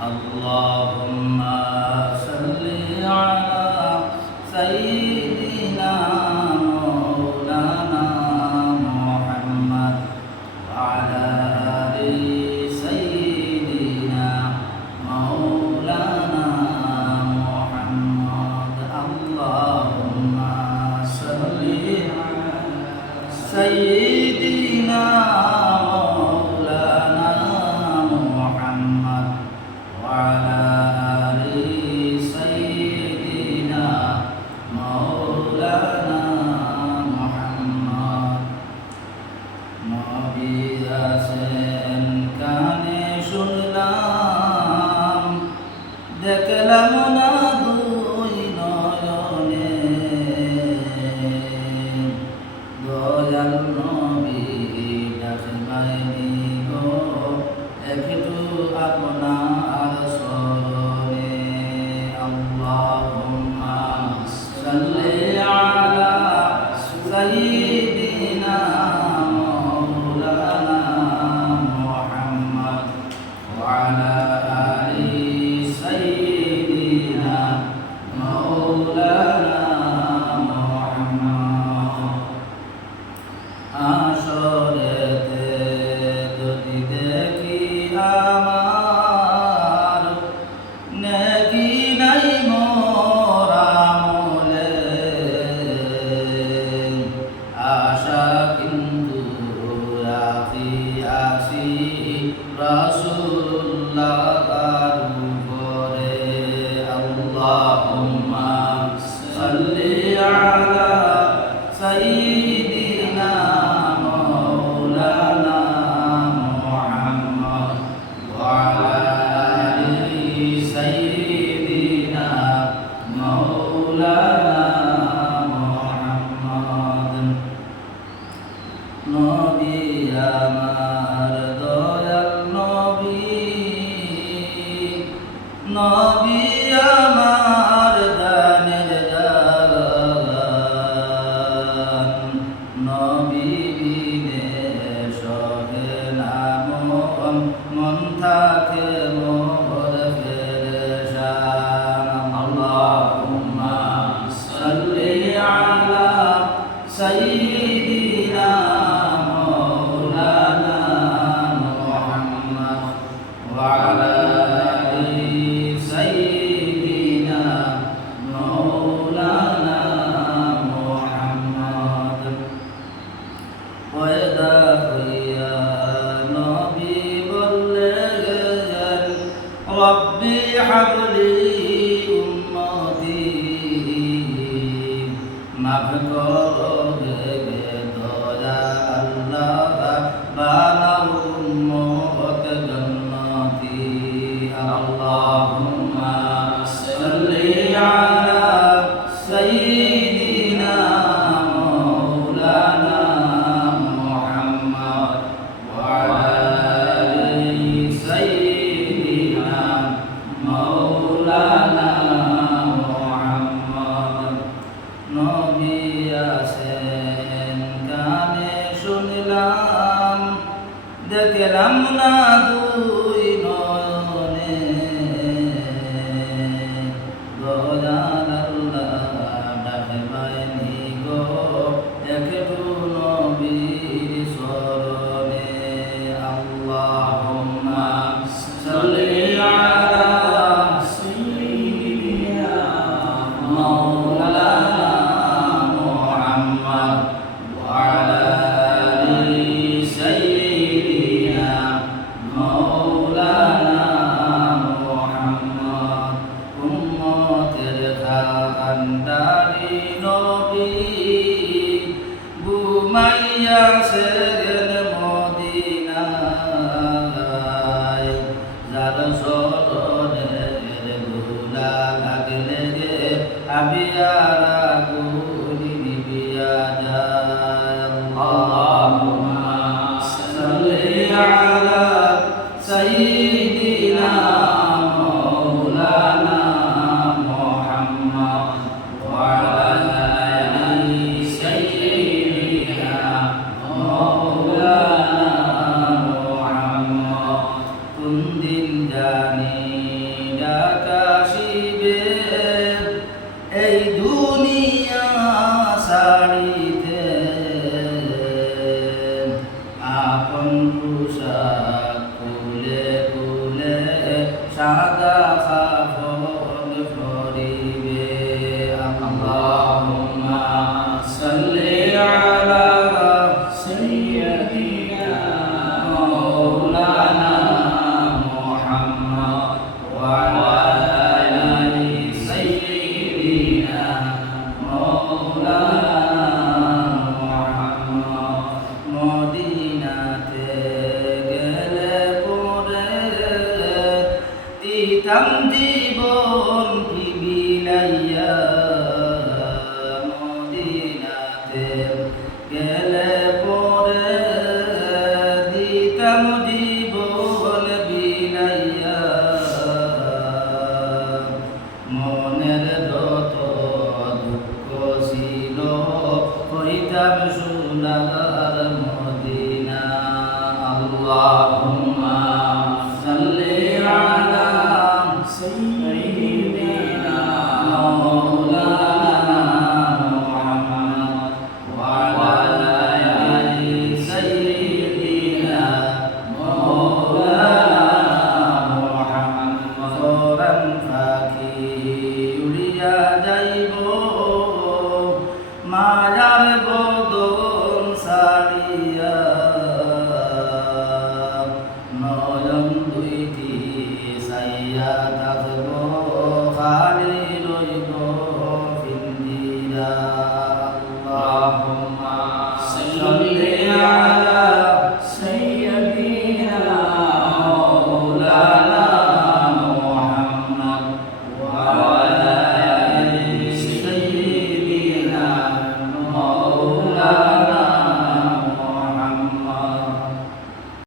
اللهم صل على سيدنا مولانا محمد وعلى آل سيدنا مولانا محمد اللهم صل على سيدنا مولانا محمد وعلى آل سيدنا مولانا محمد নবী আছেন কানে শুনলাম দেখলাম না দুই নয়নে দয়াল নবী ডাকবাইনি গো একটু আপনার স্মরণে আল্লাহুম্মা সাল্লি আলা সাইয়্যিদিনা মাওলানা মুহাম্মদ ওয়া আলা আলি সাইয়্যিদিনা মাওলানা মুহাম্মদ আসরেতে যদি দেখি আমার নেকি নাই মোর আমলে আশা কিন্তু রাখিয়াছি রাসূলুল্লাহর উপরে আল্লাহুম্মা সাল্লি আলা সাইয়্যিদিনা মাওলানা মুহাম্মদ ওয়া আলা আলি সাইয়্যিদিনা মাওলানা মুহাম্মদ নবী আমার দয়াল নবী নবী আমার দানের দান নবী বিনে সহে না মন থাকে মোর পেরেশান আল্লাহুম্মা সাল্লি আলা সাইয়্যিদিনা মাওলানা মুহাম্মদ ওয়া আলা আলি সাইয়্যিদিনা মাওলানা মুহাম্মদ পয়দা হইয়া নবী বললেন রব্বি হাবলি উম্মতি মাফ করো গে দয়া আল্লাহ বানাও উম্মত জন্নতি আল্লাহুম্মা সাল্লি আলা সাইয়্যিদিনা মাওলানা মুহাম্মদ ওয়া আলা আলি সাইয়্যিদিনা মাওলানা মুহাম্মদ নবী আছেন কানে শুনলাম দেখলাম না দুই নয়নে দয়াল আল্লাহ ডাকবাইনি গো একটু নবীর স্মরণে আল্লাহুম্মা সাল্লি আলা সাইয়্যিদিনা মাওলানা মুহাম্মদ ওয়া আলা আলি সাইয়্যিদিনা মাওলানা মুহাম্মদ উম্মতের খানদানি নবী ঘুমাইয়া সেন মদিনায় যার স্মরণের ধুলা লাগলে গে আবিয়ারা গুলি নিবিয়া যায় আল্লাহুম্মা সাল্লি আলা সাইয়্যিদিনা মাওলানা মুহাম্মদ ওয়া আলা আলি সাইয়্যিদিনা মাওলানা মুহাম্মদ কোন দিন জানি সাদা খাফন করিবে আল্লাহুম্মা সাল্লি আলা সাইয়্যিদিনা মাওলানা মুহাম্মদ ওয়া আলা আলি সাইয়্যিদিনা মাওলানা মুহাম্মদ মদিনাতে গেলে পরে দিতাম জীবন কি বিলাইয়া মদিনাতে গেলে পরে দিতাম জীবন বিলাইয়া মনের যত দুঃখ ছিল হইতাম সোনার মদিনা আল্লাহুম্মা সাল্লি আলা সাইয়্যিদিনা মাওলানা মুহাম্মদ ওয়া আলা আলি সাইয়্যিদিনা মাওলানা মুহাম্মদ ফরান ফাকি উড়িয়া যাইব মায়ার বদন সারিয়া নয়ন দুইটি সাইয়া